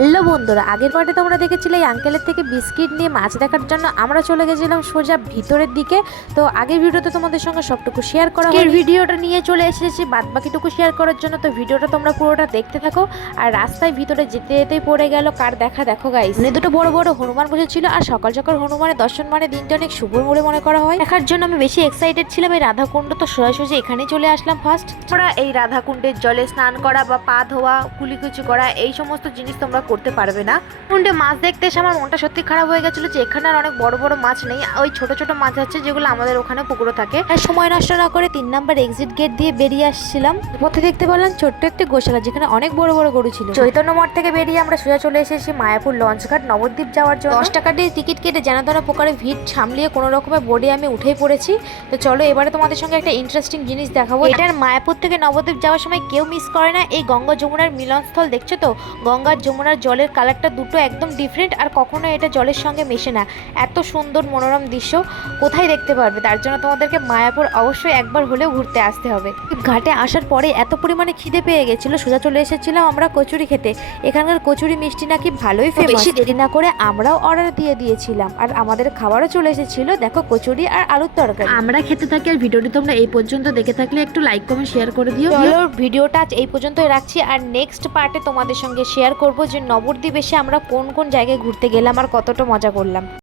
Hello বন্ধুরা, আগের পার্টে তোমরা দেখেছিলে এই আঙ্কেলের থেকে বিস্কিট নিয়ে মাছ দেখার জন্য আমরা চলে গেছিলাম সোজা ভিতরের দিকে। তো আগের ভিডিওতে তোমাদের সঙ্গে সবটুকু শেয়ার করা হয়, ভিডিওটা নিয়ে চলে এসেছি বাদ বাকিটুকু শেয়ার করার জন্য। তো ভিডিওটা তোমরা পুরোটা দেখতে থাকো। আর রাস্তায় ভিতরে যেতে যেতেই পড়ে গেল কার দেখা, দেখো গাইস, দুটো বড় বড় হনুমান বসেছিল। আর সকাল সকাল হনুমানের দর্শন মানে দিনটা অনেক শুভ বলে মনে করা হয়। দেখার জন্য আমি বেশি এক্সাইটেড ছিলাম। এই রাধাকুণ্ড তো সোজাসুজি এখানেই চলে আসলাম ফার্স্ট। তোমরা এই রাধাকুণ্ডের জলে স্নান করা বা পা ধোয়া, কুলিকুচি করা এই সমস্ত জিনিস তোমরা করতে পারবে না। কুণ্ডে মাছ দেখতে এসে আমার মনটা সত্যি খারাপ হয়ে গেছিল যে এখানে আর অনেক বড় বড় মাছ নেই, ওই ছোট ছোট মাছ আছে যেগুলো আমাদের ওখানে পুকুরে থাকে। আর সময় নষ্ট না করে 3 নম্বর এক্সিট গেট দিয়ে বেরিয়ে আসছিলাম। পথে দেখতে পেলাম ছোট্ট একটি গোশালা যেখানে অনেক বড় বড় গরু ছিল। চৈতন্য মঠ থেকে বেরিয়ে আমরা সোজা চলে এসেছি মায়াপুর লঞ্চঘাট নবদ্বীপ যাওয়ার জন্য। 10 টাকা দিয়ে টিকিট কেটে যেন তেন প্রকারে ভিড় সামলিয়ে কোনো রকমের বোর্ডে আমি উঠেই পড়েছি। তো চলো এবারে তোমাদের সঙ্গে একটা ইন্টারেস্টিং জিনিস দেখাবো। এটার মায়াপুর থেকে নবদ্বীপ যাওয়ার সময় কেউ মিস করে না। এই গঙ্গা যমুনার মিলনস্থল দেখছো তো, গঙ্গার যমুনার জলের কালারটা দুটো একদম ডিফারেন্ট, আর কখনো এটা জলের সঙ্গে মেশে না। এত সুন্দর মনোরম দৃশ্য কোথায় দেখতে পারবে, তার জন্য তোমাদেরকে মায়াপুর অবশ্যই একবার হলেও ঘুরতে আসতে হবে। ঘাটে আসার পরে এত পরিমাণে খিদে পেয়ে গেছিল, সোজা চলে এসেছিলাম আমরা কচুরি খেতে। এখানকার কচুরি মিষ্টি নাকি ভালোই ফেমাস। বেশি দেরি না করে আমরাও অর্ডার দিয়ে দিয়েছিলাম, আর আমাদের খাবারও চলে এসেছিল। দেখো কচুরি আর আলুর তরকারি। আমরা খেতে থাকি। আর ভিডিওটি তোমরা এই পর্যন্ত দেখে থাকলে একটু লাইক কমেন্ট শেয়ার করে দিও। চলো ভিডিওটা আজ এই পর্যন্তই রাখছি, আর নেক্সট পার্টে তোমাদের সঙ্গে শেয়ার করব যে নবদ্বীপ এসে আমরা কোন কোন জায়গায় ঘুরতে গেলাম আর কতটা মজা করলাম।